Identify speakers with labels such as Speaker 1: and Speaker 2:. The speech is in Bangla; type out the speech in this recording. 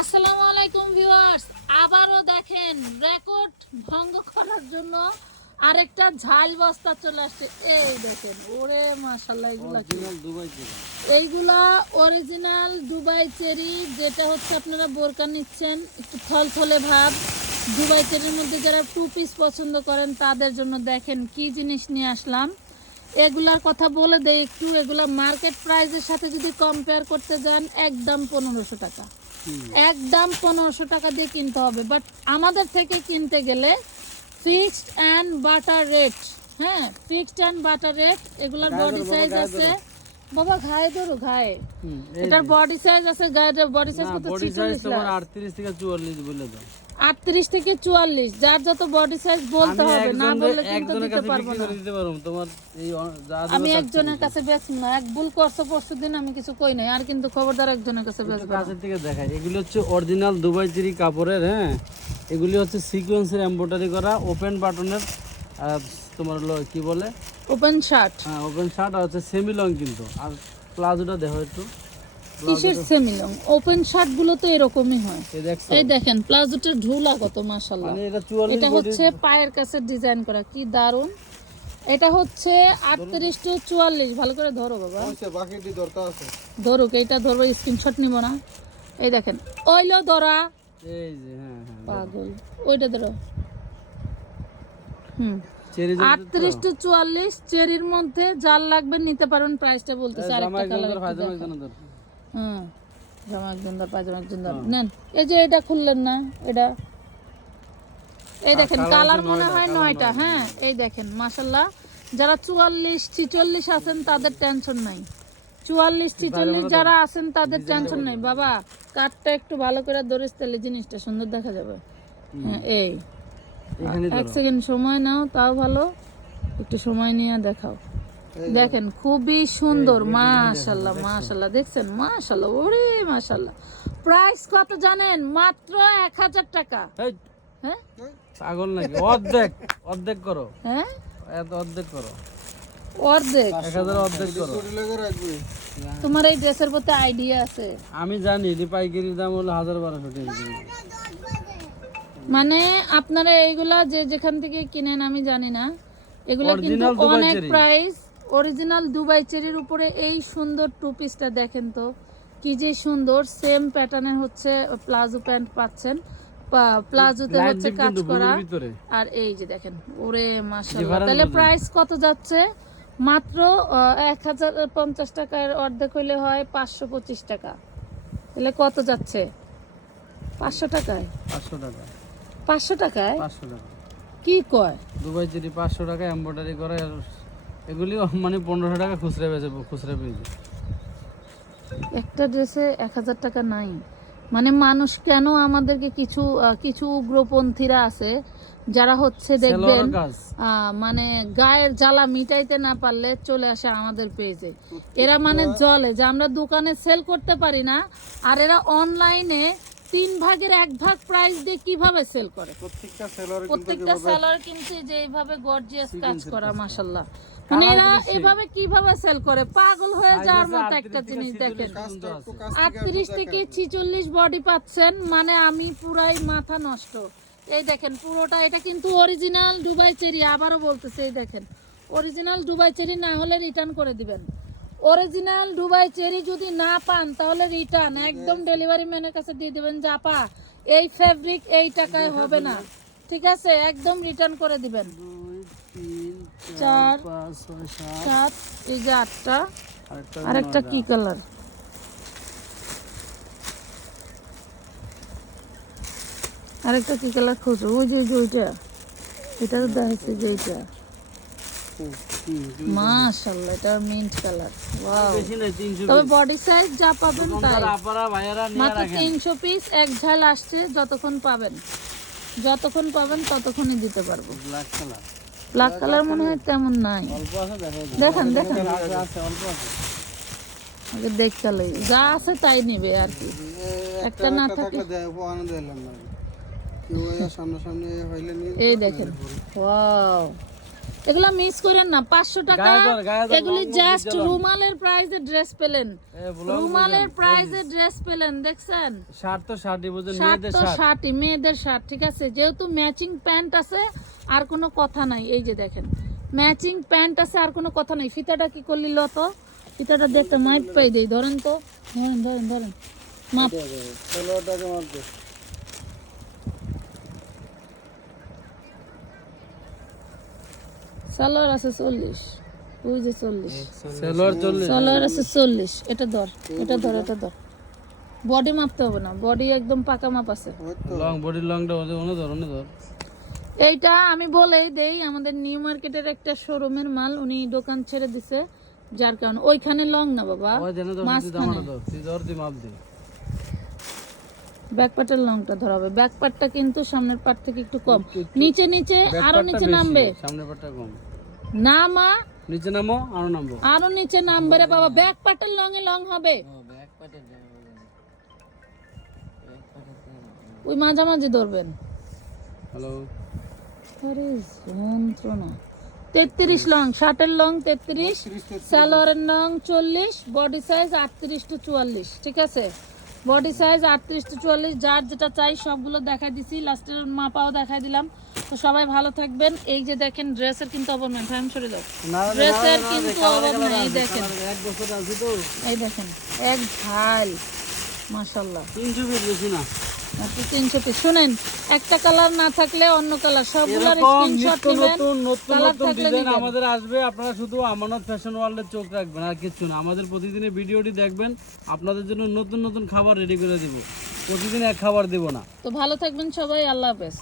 Speaker 1: আসসালামু আলাইকুম ভিউয়ার্স। আবারও দেখেন রেকর্ড ভঙ্গ করার জন্য আরেকটা ঝাল বস্তা চলে আসছে। এই দেখেন ওরে মাশাল্লাহ এগুলা এইগুলা অরিজিনাল দুবাই চেরি যেটা হচ্ছে আপনারা বোরকা নিচ্ছেন একটু থলথলে ভাব। দুবাই চেরির মধ্যে যারা টু পিস পছন্দ করেন তাদের জন্য দেখেন কি জিনিস নিয়ে আসলাম। এগুলার কথা বলে দেই একটু এগুলা মার্কেট প্রাইসের সাথে যদি কম্পেয়ার করতে যান একদম পনেরোশো টাকা। একদম পনেরোশো টাকা দিয়ে কিনতে হবে বাট আমাদের থেকে কিনতে গেলে ফিক্সড অ্যান্ড বাটার রেট হ্যাঁ ফিক্সড অ্যান্ড বাটার রেট এগুলার বডি সাইজ আছে। বাবা ঘায়ে ধরো ঘায়ে এটার বডি সাইজ আছে গায়ের বডি সাইজ কত?
Speaker 2: body size
Speaker 1: 46
Speaker 2: তোমার
Speaker 1: লাখ।
Speaker 2: 38 থেকে 44 বলে দাও।
Speaker 1: 38 থেকে 44 যার যত বডি সাইজ বলতে হবে না বললে কিন্তু দিতে পারব না।
Speaker 2: দিতে পারব, তোমার এই যা
Speaker 1: আমি একজনের কাছে বেচব না এক ভুল করছ পরশু দিন আমি কিছু কই নাই আর কিন্তু খবরদার একজনের কাছে বেচবো।
Speaker 2: কাছের থেকে দেখাই এগুলি হচ্ছে অরিজিনাল দুবাই চিরি কাপড়ের হ্যাঁ? এগুলি হচ্ছে সিকোয়েন্সের এমব্রয়ডারি করা ওপেন বাটনের তোমার কি বলে?
Speaker 1: ওপেন শার্ট
Speaker 2: হ্যাঁ ওপেন শার্ট আর হচ্ছে সেমি লং কিন্তু আর প্লাজোটা দেখো একটু।
Speaker 1: কিসের সেমিলং ওপেন শার্টগুলো তো এরকমই হয়।
Speaker 2: এই
Speaker 1: দেখেন প্লাজোটা ঢুলা কত মাশাল্লাহ
Speaker 2: মানে এটা 44
Speaker 1: এটা হচ্ছে পায়ের কাছে ডিজাইন করা কি দারুণ এটা হচ্ছে আটত্রিশ টু চুয়াল্লিশ ভালো করে ধরো বাবা।
Speaker 3: বাকিটি দরকার আছে।
Speaker 1: ধরুক এইটা ধরবো স্ক্রিনশট নিব না। এই দেখেন ওইলো ধরা।
Speaker 2: এই যে হ্যাঁ হ্যাঁ
Speaker 1: পাগল। ওইটা ধরো। হুম। আটত্রিশ টু চুয়াল্লিশ চেরির মধ্যে যার লাগবে নিতে পারেন প্রাইসটা বলতেছে আরেকটা কালার হ্যাঁ জামা ধর পায়জামা নেন এই যে এটা খুললেন না এটা। এই দেখেন কালার মনে হয় নয়টা হ্যাঁ এই দেখেন মাসাল্লাহ যারা চুয়াল্লিশ ছিচল্লিশ আছেন তাদের টেনশন নাই। চুয়াল্লিশ ছিচল্লিশ যারা আছেন তাদের টেনশন নাই। বাবা কাঠটা একটু ভালো করে ধরিস তাহলে জিনিসটা সুন্দর দেখা যাবে। হ্যাঁ এই। এক সেকেন্ড সময় নাও তাও ভালো। একটু সময় নিয়ে দেখাও। দেখেন খুবই সুন্দর মাশাল্লাহ মাশাল্লাহ দেখছেন মাশাল্লাহ ওরে মাশাল্লাহ প্রাইস কত জানেন মাত্র এক হাজার টাকা হ্যাঁ
Speaker 2: পাগল নাকি অর্ধেক অর্ধেক করো
Speaker 1: হ্যাঁ
Speaker 2: এত অর্ধেক করো
Speaker 1: অর্ধেক
Speaker 2: এক হাজার অর্ধেক করো
Speaker 1: তোমার এই ড্রেসের প্রতি আইডিয়া আছে
Speaker 2: আমি জানি পাইকারির দাম হলো হাজার বারোশো টাকা
Speaker 1: মানে আপনারা এইগুলা যে যেখান থেকে কিনেন আমি জানি না এগুলো কিন্তু অনেক প্রাইস অরিজিনাল দুবাই চেরির উপরে এই সুন্দর টু পিসটা দেখেন তো। কি যে সুন্দর সেম প্যাটার্নের হচ্ছে প্লাজো প্যান্ট পাচ্ছেন। প্লাজোতে হচ্ছে কাজ করা। আর এই যে দেখেন ওরে মাশাআল্লাহ। তাহলে প্রাইস কত যাচ্ছে? মাত্র এক হাজার পঞ্চাশ টাকার অর্ধেক হইলে হয় পাঁচশো পঁচিশ টাকা। তাহলে কত যাচ্ছে? পাঁচশো টাকায়?
Speaker 2: পাঁচশো টাকা।
Speaker 1: পাঁচশো টাকায়?
Speaker 2: পাঁচশো টাকা।
Speaker 1: কি কয়?
Speaker 2: দুবাই চিরি পাঁচশো টাকা এম্ব্রয়ডারি করা এগুলি মানে পনেরোশো টাকা খুচরা বেচে খুচরা পেয়েছে।
Speaker 1: একটা ড্রেসে এক হাজার টাকা নাই। মানে মানুষ কেন আমাদেরকে কিছু কিছু উগ্রপন্থীরা আছে যারা হচ্ছে দেখবেন আহ, মানে গায়ের জ্বালা মিটাইতে না পারলে চলে আসে আমাদের পেজে। এরা মানে জলে যে আমরা দোকানে সেল করতে পারি না আর এরা অনলাইনে তিন ভাগের এক ভাগ প্রাইস দিয়ে কীভাবে সেল করে?
Speaker 3: প্রত্যেকটা সেলর
Speaker 1: প্রত্যেকটা সেলার কিন্তু এই যে এইভাবে গর্জিয়াস কাজ করা মাশাল্লাহ মানে এরা এভাবে কীভাবে সেল করে? পাগল হয়ে যাওয়ার মতো একটা জিনিস দেখেন। আটত্রিশ থেকে ছিচল্লিশ বডি পাচ্ছেন মানে আমি পুরাই মাথা নষ্ট। এই দেখেন পুরোটা এটা কিন্তু অরিজিনাল দুবাই চেরি আবারও বলতেছে এই দেখেন অরিজিনাল দুবাই চেরি না হলে রিটার্ন করে দিবেন। অরিজিনাল দুবাই চেরি যদি না পান তাহলে রিটার্ন একদম ডেলিভারি ম্যানের কাছে দিয়ে দেবেন যে আপা এই ফেব্রিক এই টাকায় হবে না। ঠিক আছে? একদম রিটার্ন করে দিবেন। চার
Speaker 2: সাত।
Speaker 1: এই যে আটটা।
Speaker 2: আরেকটা
Speaker 1: কি কালার আরেকটা কি কালার খুঁজো? ওই যে ওই যে ওইটা। এটা তো দেখাচ্ছে যে এইটা মাশাআল্লাহ এটা মিন্ট কালার ওয়াও
Speaker 2: বেশি নাই তিনশো
Speaker 1: তবে বডি সাইজ যা পাবেন তাই। মাত্র পিস এক ঝাল আসছে যতক্ষণ পাবেন। যতক্ষণ পাবেন ততক্ষণই দিতে পারব।
Speaker 2: ব্ল্যাক কালার
Speaker 1: ব্ল্যাক কালার মনে হয় তেমন নাই।
Speaker 2: অল্প আছে দেখো
Speaker 1: দেখেন দেখেন। আগে দেখতে লাগে। যা আছে তাই নেবে আর কি। একটা না থাকে। এই দেখেন। ওয়াও এগুলা মিস করেন না পাঁচশো টাকা এগুলি জাস্ট রুমালের প্রাইসে ড্রেস পেলেন। রুমালের প্রাইসে ড্রেস পেলেন দেখছেন?
Speaker 2: শার্ট তো শার্টই
Speaker 1: শার্ট
Speaker 2: মেয়েদের
Speaker 1: তো
Speaker 2: শার্ট
Speaker 1: মেয়েদের শার্ট ঠিক আছে? যেহেতু ম্যাচিং প্যান্ট আছে আর কোনো কথা নাই। এই যে দেখেন ম্যাচিং প্যান্ট আছে আর কোনো কথা নাই। ফিতাটা কি করলি তো? ফিতাটা দেখতে মাইপ পাই দেই ধরেন তো। ধরেন ধরেন ধরেন। মাপ।
Speaker 3: সেলোয়ারটাকে মারতে
Speaker 1: সালোয়ার আছে চল্লিশ ওই যে চল্লিশ।
Speaker 2: সেলোয়ার
Speaker 1: আছে চল্লিশ এটা ধর এটা ধর এটা ধর। বডি মাপতে হবে না বডি একদম পাকা মাপ আছে।
Speaker 2: লং বডি লংটা ওদের অন্য ধর অন্য ধর।
Speaker 1: এইটা আমি বলেই দেই আমাদের নিউ মার্কেটের একটা শোরুমের মাল উনি দোকান ছেড়ে দিছে যার কারণে ওইখানে লং না বাবা মাঝখানে।
Speaker 2: দামাটা ধর তুই ধর তুই মাপ দে
Speaker 1: ব্যাক পার্টের লংটা ধরাবে ব্যাক পার্টটা কিন্তু সামনের পার্ট থেকে একটু কম। নিচে নিচে
Speaker 2: আরও
Speaker 1: নিচে নামবে।
Speaker 2: সামনের পাটটা কম।
Speaker 1: নামা।
Speaker 2: নিচে নামো আরও নামবো।
Speaker 1: আরও নিচে নামবে রে বাবা। ব্যাক পার্টের লং এ লং হবে। ওই মাঝামাঝি ধরবেন।
Speaker 2: হ্যালো।
Speaker 1: আরে যন্ত্রণা। তেত্রিশ লং শার্টের লং তেত্রিশ। সালোয়ারের লং চল্লিশ বডি সাইজ আটত্রিশ টু চুয়াল্লিশ ঠিক আছে? বডি সাইজ আটত্রিশ টু চুয়াল্লিশ যার যেটা চাই সবগুলো দেখাই দিছি। লাস্টের মাপাও দেখাই দিলাম। তো সবাই ভালো থাকবেন। এই যে দেখেন ড্রেসের কিন্তু অভাব নাই ফ্যান সরে দাও। ড্রেসের কিন্তু অভাব নাই এই দেখেন।
Speaker 2: এক বছর আছে তো।
Speaker 1: এই দেখেন এক ঝাল মাশাল্লাহ
Speaker 2: তিনশো বেশি না।
Speaker 1: তিনশো পিস শুনেন একটা কালার না থাকলে অন্য কালার সবগুলোর স্ক্রিনশট নেবেন
Speaker 2: নতুন নতুন নতুন ডিজাইন আমাদের আসবে আপনারা শুধু আমানত ফ্যাশন ওয়ার্ল্ডের চোখ রাখবেন আর কিছু না। আমাদের প্রতিদিনের ভিডিওটি দেখবেন আপনাদের জন্য নতুন নতুন খাবার রেডি করে দিব। প্রতিদিন এক খাবার দিব না।
Speaker 1: তো ভালো থাকবেন সবাই আল্লাহ হাফেজ।